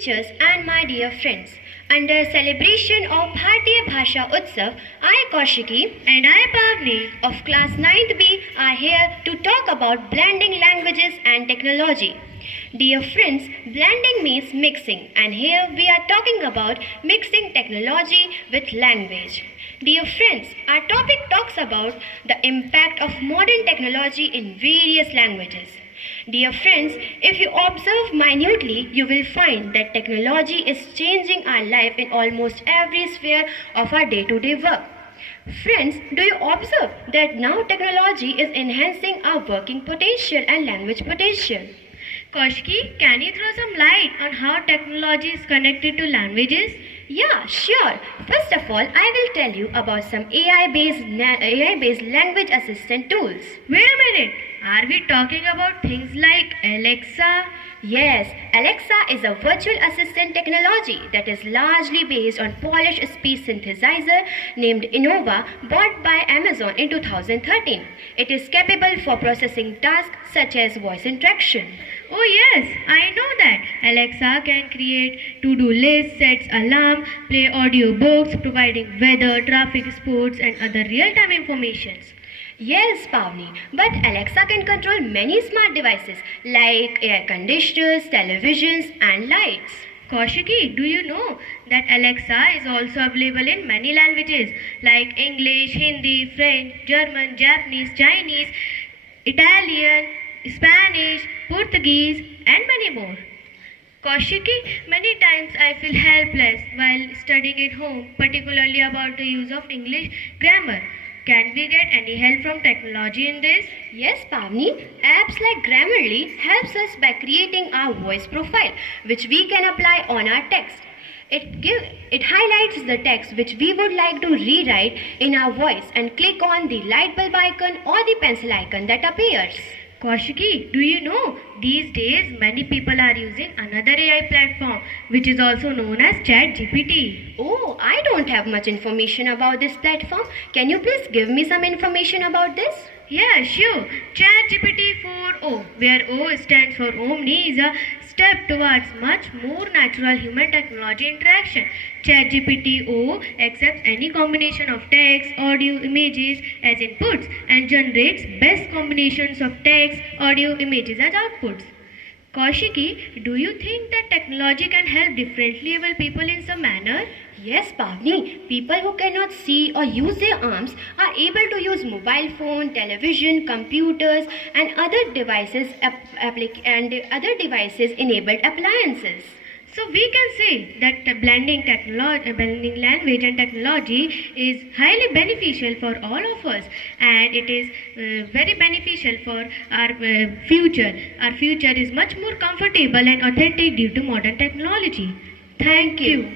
teachers and my dear friends. Under celebration of Bhartiya Bhasha Utsav, I Kaushiki and I Pavni of class 9th B are here to talk about blending languages and technology. Dear friends, blending means mixing, and here we are talking about mixing technology with language. Dear friends, our topic talks about the impact of modern technology in various languages. Dear friends, if you observe minutely, you will find that technology is changing our life in almost every sphere of our day-to-day work. Friends, do you observe that now technology is enhancing our working potential and language potential? Kaushiki, can you throw some light on how technology is connected to languages? Yeah, sure. First of all, I will tell you about some AI-based language assistant tools. Wait a minute. Are we talking about things like Alexa? Yes, Alexa is a virtual assistant technology that is largely based on Polish speech synthesizer named Innova, bought by Amazon in 2013. It is capable for processing tasks such as voice interaction. Oh yes, I know that. Alexa can create to-do lists, sets alarm, play audiobooks, providing weather, traffic, sports and other real-time informations. Yes, Pavni, but Alexa can control many smart devices like air conditioners, televisions and lights. Kaushiki, do you know that Alexa is also available in many languages like English, Hindi, French, German, Japanese, Chinese, Italian, Spanish, Portuguese and many more. Kaushiki, many times I feel helpless while studying at home, particularly about the use of English grammar. Can we get any help from technology in this? Yes, Pavni. Apps like Grammarly helps us by creating our voice profile, which we can apply on our text. It highlights the text which we would like to rewrite in our voice and click on the light bulb icon or the pencil icon that appears. Kaushiki, do you know, these days many people are using another AI platform which is also known as ChatGPT. Oh, I don't have much information about this platform. Can you please give me some information about this? Yeah, sure. ChatGPT 4O, where O stands for Omni, is a step towards much more natural human-technology interaction. ChatGPT O accepts any combination of text, audio, images as inputs and generates best combinations of text, audio, images as outputs. Kaushiki, do you think that technology can help differently able people in some manner? Yes, Pavni. People who cannot see or use their arms are able to use mobile phone, television, computers, and other devices enabled appliances. So we can say that blending language and technology is highly beneficial for all of us, and it is very beneficial for our future. Our future is much more comfortable and authentic due to modern technology. Thank you.